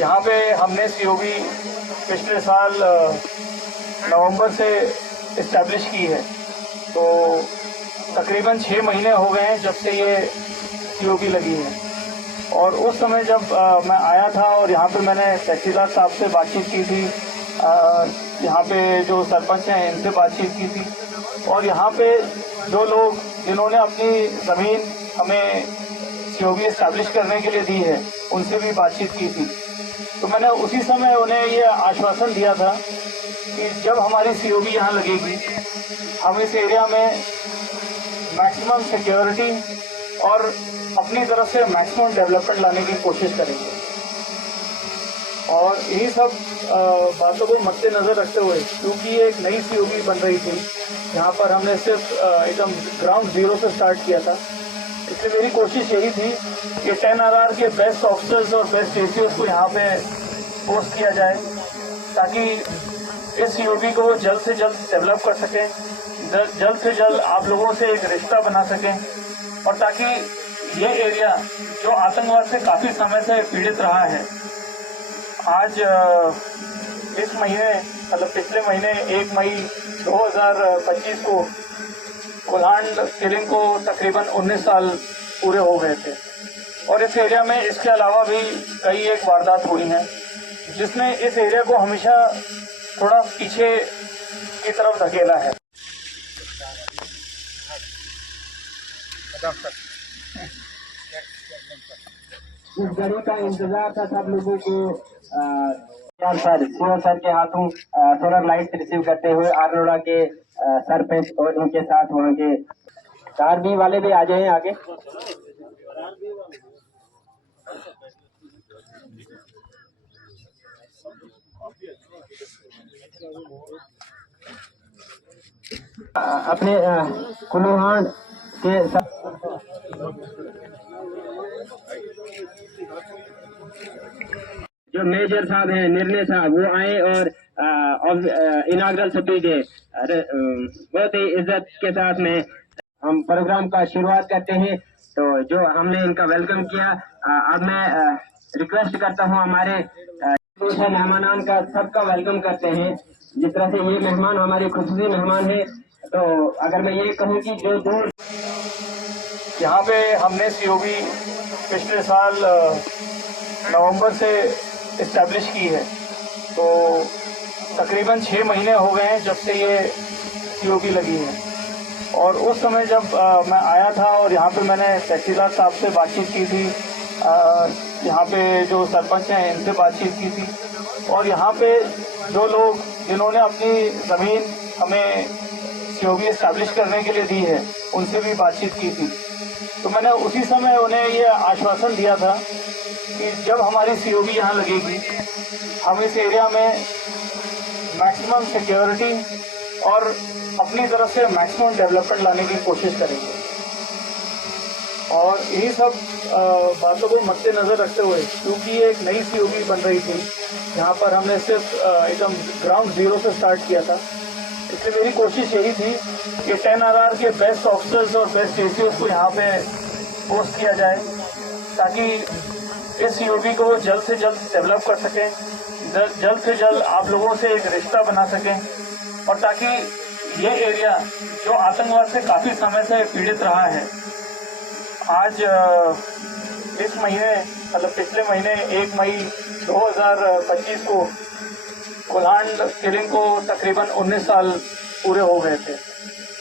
यहाँ पे हमने सीओबी पिछले साल नवंबर से इस्टेब्लिश की है, तो तकरीबन 6 महीने हो गए हैं जब से ये सीओबी लगी है। और उस समय जब मैं आया था और यहाँ पे मैंने तहसीलदार साहब से बातचीत की थी, यहाँ पे जो सरपंच हैं इनसे बातचीत की थी, और यहाँ पे जो लोग जिन्होंने अपनी ज़मीन हमें सीओबी इस्टेब्लिश करने के लिए दी है उनसे भी बातचीत की थी। तो मैंने उसी समय उन्हें ये आश्वासन दिया था कि जब हमारी सीओबी यहाँ लगेगी हम इस एरिया में मैक्सिमम सिक्योरिटी और अपनी तरफ से मैक्सिमम डेवलपमेंट लाने की कोशिश करेंगे। और यही सब बातों को मद्देनजर रखते हुए, क्योंकि ये एक नई सीओबी बन रही थी, यहाँ पर हमने सिर्फ एकदम ग्राउंड जीरो से स्टार्ट किया था, इसलिए मेरी कोशिश यही थी कि 10 RR के बेस्ट ऑफिसर्स और बेस्ट एसीओस को यहाँ पे पोस्ट किया जाए, ताकि इस सीओबी को जल्द से जल्द डेवलप कर सकें, जल्द से जल्द आप लोगों से एक रिश्ता बना सकें, और ताकि ये एरिया जो आतंकवाद से काफ़ी समय से पीड़ित रहा है, आज इस महीने मतलब पिछले महीने 1 मई 2025 को कोल्हान किलिंग को तकरीबन 19 साल पूरे हो गए थे। और इस एरिया में इसके अलावा भी कई एक वारदात हुई हैं जिसने इस एरिया को हमेशा थोड़ा पीछे की तरफ धकेला है। इस घड़ी का इंतजार था सब लोगों को। सर के हाथों सोलर लाइट रिसीव करते हुए आरनोड़ा के सरपंच और उनके साथ वहाँ के आरबी वाले भी आ जाए आगे। अपने कुलूहान के जो मेजर साहब हैं, निर्णय साहब, वो आए और इनाग्रल स्पीच है बहुत ही इज्जत के साथ में हम प्रोग्राम का शुरुआत करते हैं। तो जो हमने इनका वेलकम किया, अब मैं रिक्वेस्ट करता हूं हमारे मेहमानान का सबका वेलकम करते हैं। जिस तरह से ये मेहमान हमारे खुसूसी मेहमान है, तो अगर मैं ये कहूँ कि जो दूर यहाँ पे हमने सीओबी पिछले साल नवंबर से इस्टेब्लिश की है, तो तकरीबन 6 महीने हो गए हैं जब से ये सीओबी लगी है। और उस समय जब मैं आया था और यहाँ पे मैंने तहसीलदार साहब से बातचीत की थी, यहाँ पे जो सरपंच हैं इनसे बातचीत की थी, और यहाँ पे जो लोग जिन्होंने अपनी ज़मीन हमें सीओबी इस्टेब्लिश करने के लिए दी है उनसे भी बातचीत की थी। तो मैंने उसी समय उन्हें ये आश्वासन दिया था कि जब हमारी सीओबी यहाँ लगेगी हम इस एरिया में मैक्सिमम सिक्योरिटी और अपनी तरफ से मैक्सिमम डेवलपमेंट लाने की कोशिश करेंगे। और यही सब बातों को मद्देनजर रखते हुए, क्योंकि ये एक नई सीओबी बन रही थी, यहाँ पर हमने सिर्फ एकदम ग्राउंड जीरो से स्टार्ट किया था, इसलिए मेरी कोशिश यही थी कि 10 RR के बेस्ट ऑफिसर्स और बेस्ट एसीओस को यहाँ पे पोस्ट किया जाए, ताकि इस सीओबी को जल्द से जल्द डेवलप कर सकें, जल्द से जल्द आप लोगों से एक रिश्ता बना सकें, और ताकि ये एरिया जो आतंकवाद से काफ़ी समय से पीड़ित रहा है, आज इस महीने मतलब पिछले महीने 1 मई 2025 को कोल्हान किलिंग को तकरीबन 19 साल पूरे हो गए थे।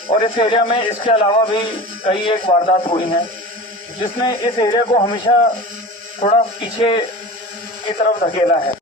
और इस एरिया में इसके अलावा भी कई एक वारदात हुई हैं जिसने इस एरिया को हमेशा थोड़ा पीछे की तरफ धकेला है।